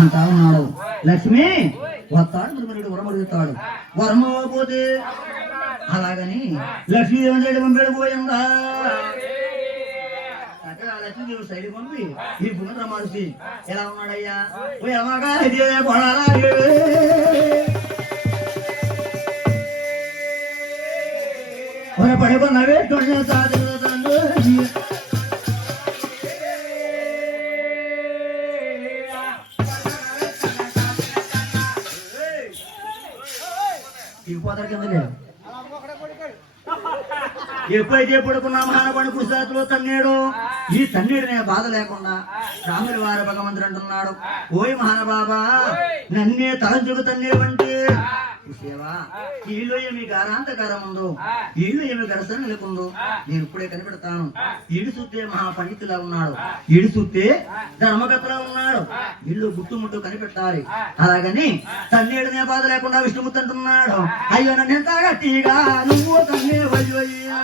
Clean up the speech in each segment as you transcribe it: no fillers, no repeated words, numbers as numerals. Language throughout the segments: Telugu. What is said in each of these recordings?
అంటా ఉన్నాడు. లక్ష్మి వస్తాడు మురుగనుడు వరం అడుగుతాడు. వరం పోతే అలాగని లక్ష్మీదేవి సైడ్ పంపిపోయిందా? లక్ష్మీదేవి సైడ్ పంపి ఈ భూమిత్ర మనిషి ఎలా ఉన్నాడయ్యా? పడుకున్నవే పోతారు కిందలే. ఎప్పుడైతే పడుకున్న మహానపడి పుస్తకాలు తన్నేడు. ఈ తన్నీడునే బాధ లేకుండా రాముడి వారి భగవంతుడు అంటున్నాడు, ఓయ్ మహానబాబా నన్నే తలంచుకు తన్నేవంటే సేవా ఈలో ఏమి గారాంతకారం ఉందో, ఈలో ఏమి గరసన నిలుకుందో నేను ఇప్పుడే కనిపెడతాను. ఈడు చూస్తే మహాపండితులా ఉన్నాడు, ఈడు చూస్తే ధర్మకర్తలా ఉన్నాడు, ఇల్లు గుట్టుముట్టు కనిపెట్టాలి. అలాగని తన్నేడునే బాధ లేకుండా విష్ణుమూర్తి అంటున్నాడు, అయ్యో నన్నెంత గట్టిగా నువ్వు తన్నే వయ్యా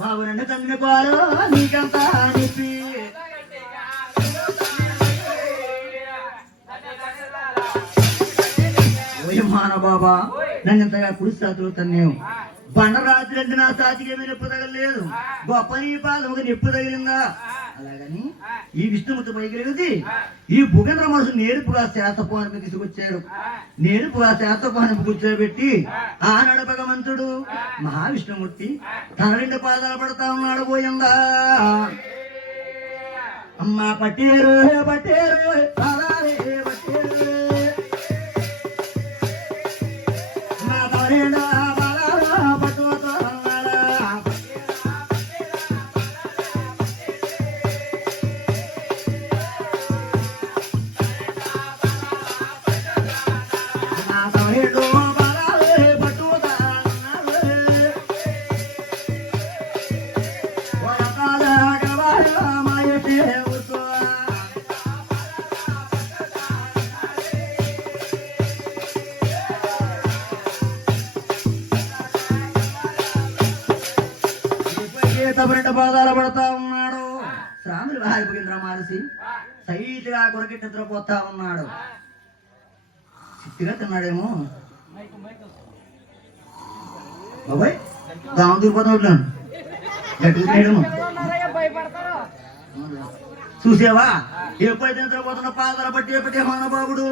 బాబు నన్ను తన్నే పాలు నీకంత నిప్పి బాబా నన్నంతగా కుడి సాతులు తన్నేవు. బండరాత్రి అంటే నా సాతికి ఏమీ నొప్పి తగలేదు, గొప్ప నీ పాదముకు నొప్పి తగిలిందా? అలాగని ఈ విష్ణుమూర్తి పైకి ఈ భుగేంద్ర మనసు నేర్పుగా శాతపోనికి తీసుకొచ్చాడు. నేర్పుగా శాతపోనికి కూర్చోబెట్టి ఆనాడు భగవంతుడు మహావిష్ణుమూర్తి తన రెండు పాదాలు పడతా ఉన్నాడు. పోయిందా అమ్మా పట్టేరు పట్టేరు పట్టేరు పాదాలు పడతా ఉన్నాడు. స్వామి వారి భుగేంద్ర మహర్షి సైట్గా కొరకెట్టి నిద్రపోతా ఉన్నాడు. చిత్తిగా తిన్నాడేమో బాబాయ్ దాము దూరిపోతా ఉంటాను గట్టిగా చూసావా? ఎప్పుడైతే నిద్రపోతున్న పాదాలు బట్టి ఎప్పటి మహానుభావుడు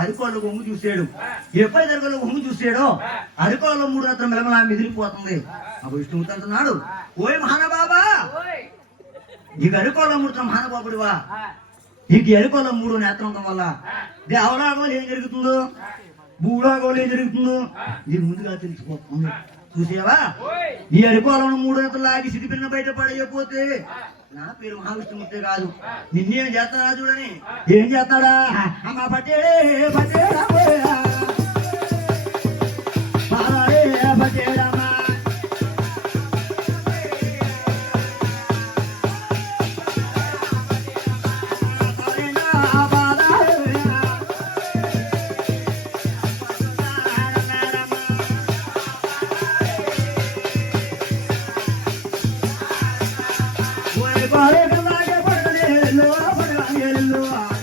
అరికోళ్ళ ఒమ్ము చూసాడు. ఎప్పుడైతే అరికోళ్ళ ఒమ్ము చూసాడో అరికోళ్ళ 3 రత్నం మెలమలా మిదిలిపోతుంది. అప్పుడు విష్ణుమూర్తి అంటున్నాడు, ఓయ్ మహానుభావా నీకు అరికోళ్ళ 3 మహానుభావుడివా, నీకు అరికోళ్ళ 3 నేత్రం వల్ల దేవలాగోలు ఏం జరుగుతుందో భూలాగోలు ఏం జరుగుతుందో నీకు ముందుగా తెలిసిపోతుంది. చూసావా? ఈ అరికోలను 3 నేత్రం లాగి సిరిపిన్న బయట పడేయపోతే నా పేరు మహావిష్ణుమూర్తి కాదు, నిన్నేం చేస్తాడా చూడని. ఏం చేస్తాడా? అమ్మ పట్టేడే పట్టేడా పట్టేడమ్మా Hello.